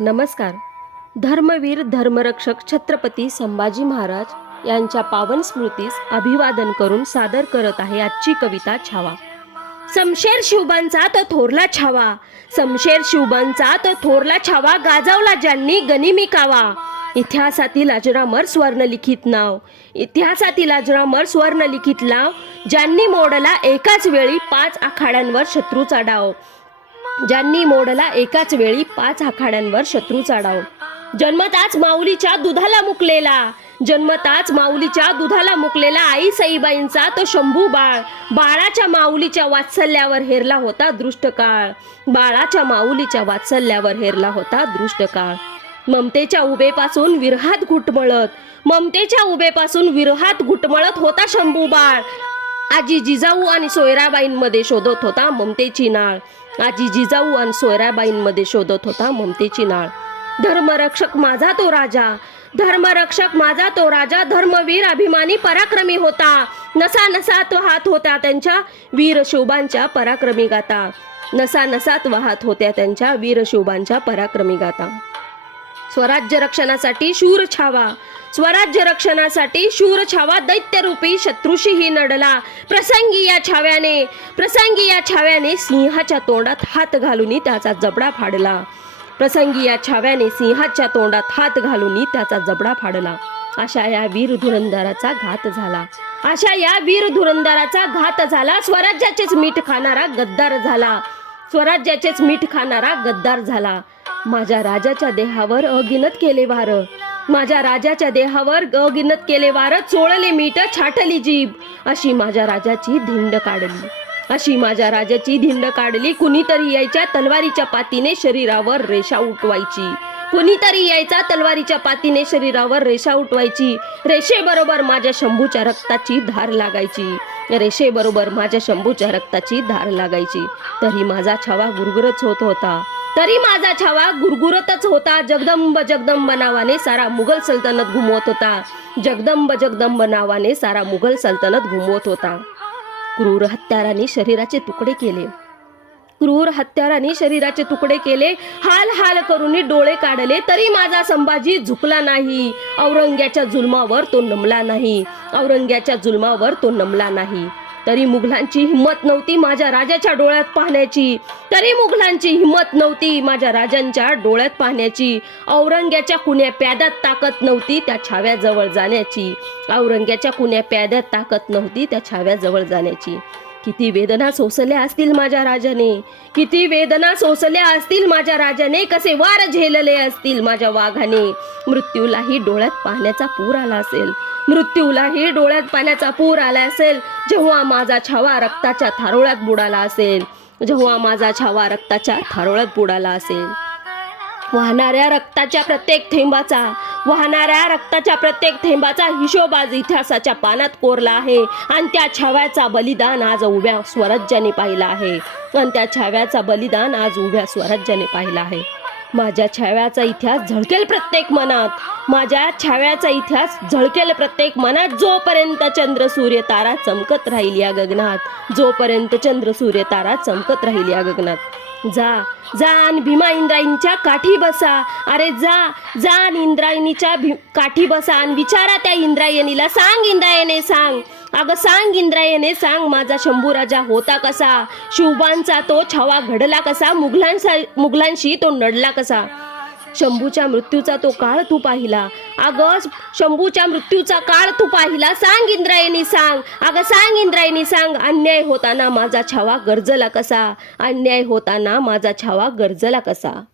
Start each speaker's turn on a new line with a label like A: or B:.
A: नमस्कार. धर्मवीर धर्मरक्षक छत्रपती संभाजी महाराज यांच्या पावन स्मृतीस अभिवादन करून सादर करत आहे आजची कविता छावा. समशेर शिवबांचा तो थोरला छावा. समशेर शिवबांचा तो थोरला छावा गाजवला ज्यांनी गनिमी कावा इतिहासातील अजरामर स्वर्णलिखित नाव. इतिहासातील अजरामर स्वर्णलिखित नाव ज्यांनी मोडला एकाच वेळी पाच आखाड्यांवर शत्रूचा डाव. ज्यांनी मोडला एकाच वेळी पाच आखाड्यांवर शत्रूचा डाव. जन्मताच माऊलीच्या दुधाला मुकलेला. जन्मताच माऊलीच्या दुधाला मुकलेला आई सईबाईंचा तो शंभू बाळ. बाळाच्या माऊलीच्या वात्सल्यावर हेरला होता दृष्ट काळ बाळाच्या माऊलीच्या वात्सल्यावर हेरला होता दृष्ट काळ ममतेच्या उभेपासून विरहात घुटमळत. ममतेच्या उभेपासून विरहात घुटमळत होता शंभू बाळ. आजी जिजाऊ आणि सोयराबाईंमध्ये शोधत होता ममतेची नाळ. आजी जिजाऊ आणि सोयराबाईंमध्ये शोधत होता ममतेची नाळ. धर्मरक्षक माझा तो राजा. धर्मरक्षक माझा तो राजा. धर्मवीर अभिमानी पराक्रमी होता. नसा नसात वाहत होत्या त्यांच्या वीर शोभांच्या पराक्रमी गाता नसा नसात वाहत होत्या त्यांच्या वीर शोभांच्या पराक्रमी गाता स्वराज्य रक्षणासाठी शूर छावा. स्वराज्य रक्षणासाठी शूर छावा दैत्यरूपी शत्रुशीही नडला. प्रसंगी या छाव्याने प्रसंगी या छाव्याने सिंहाच्या तोंडात हात घालून त्याचा जबडा फाडला. प्रसंगी या छाव्याने सिंहाच्या तोंडात हात घालून त्याचा जबडा फाडला. अशा या वीर धुरंदराचा घात झाला. अशा या वीर धुरंदराचा घात झाला. स्वराज्याचेच मीठ खाणारा गद्दार झाला. स्वराज्याचेच मीठ खाणारा गद्दार झाला. माझ्या राजाच्या देहावर अगिनत केले वार. माझ्या राजाच्या देहावर अगिनत केले वार. चोळले मीठ छाटली जीभ. अशी माझ्या राजाची धिंड काढली. अशी माझ्या राजाची धिंड काढली. कुणीतरी यायच्या तलवारीच्या पातीने शरीरावर रेषा उठवायची. कुणीतरी यायचा तलवारीच्या पातीने शरीरावर रेषा उठवायची. रेषेबरोबर माझ्या शंभूच्या रक्ताची धार लागायची. रेषेबरोबर माझ्या शंभूच्या रक्ताची धार लागायची. तरी माझा छावा गुरगुरच होत होता. तरी माझा छावा गुरगुरतच होता. जगदंब जगदंब नावाने सारा मुघल सल्तनत घुमवत होता. जगदंब जगदंब नावाने सारा मुघल सल्तनत घुमवत होता. क्रूर हत्याराने शरीराचे तुकडे केले. क्रूर हत्याराने शरीराचे तुकडे केले. हाल हाल करून डोळे काढले. तरी माझा संभाजी झुकला नाही. औरंग्याच्या जुलमावर तो नमला नाही. औरंग्याच्या जुलमावर तो नमला नाही. तरी मुघलांची हिंमत नव्हती माझ्या राजाच्या डोळ्यात पाहण्याची. तरी मुघलांची हिंमत नव्हती माझ्या राजांच्या डोळ्यात पाहण्याची. औरंग्याच्या कुण्या प्याद्यात ताकद नव्हती त्या छाव्याजवळ जाण्याची. औरंग्याच्या कुण्या प्याद्यात ताकद नव्हती त्या छाव्याजवळ जाण्याची. किती वेदना सोसल्या असतील माझ्या राजाने किती वेदना सोसल्या असतील माझ्या राजाने कसे वार झेलले असतील माझ्या वाघाने. मृत्यूलाही डोळ्यात पाहण्याचा पूर आला असेल. मृत्यूलाही डोळ्यात पाण्याचा पूर आला असेल. जेव्हा माझा छावा रक्ताच्या थारोळ्यात बुडाला असेल. जेव्हा माझा छावा रक्ताच्या थारोळ्यात बुडाला असेल. वाहणाऱ्या रक्ताच्या प्रत्येक थेंबाचा वाहणाऱ्या रक्ताच्या प्रत्येक थेंबाचा हिशोब आज इतिहासाच्या पानात कोरला आहे. आणि त्या छाव्याचा बलिदान आज उभ्या स्वराज्याने पाहिला आहे. आणि त्या छाव्याचा बलिदान आज उभ्या स्वराज्याने पाहिला आहे. माझ्या छाव्याचा इतिहास झळकेल प्रत्येक मनात. माझ्या छाव्याचा इतिहास झळकेल प्रत्येक मनात. जोपर्यंत चंद्र सूर्य तारा चमकत राहील या गगनात. जोपर्यंत चंद्र सूर्य तारा चमकत राहील या गगनात. जा जा आणि भीमा इंद्रायणीच्या काठी बसा. अरे जा जा आणि इंद्रायणीच्या भी काठी बसा आणि विचारा त्या इंद्रायणीला. सांग इंद्रायणे सांग. अगं सांग इंद्रायणे सांग माझा शंभू राजा होता कसा? शिवबांचा तो छावा घडला कसा? मुघलांसा मुघलांशी तो नडला कसा? शंभूच्या मृत्यूचा तो काळ तू पाहिला. अगं शंभूच्या मृत्यूचा काळ तू पाहिला. सांग इंद्रायणी सांग. अगं सांग इंद्रायणी सांग. अन्याय होताना माझा छावा गरजला कसा? अन्याय होताना माझा छावा गरजला कसा?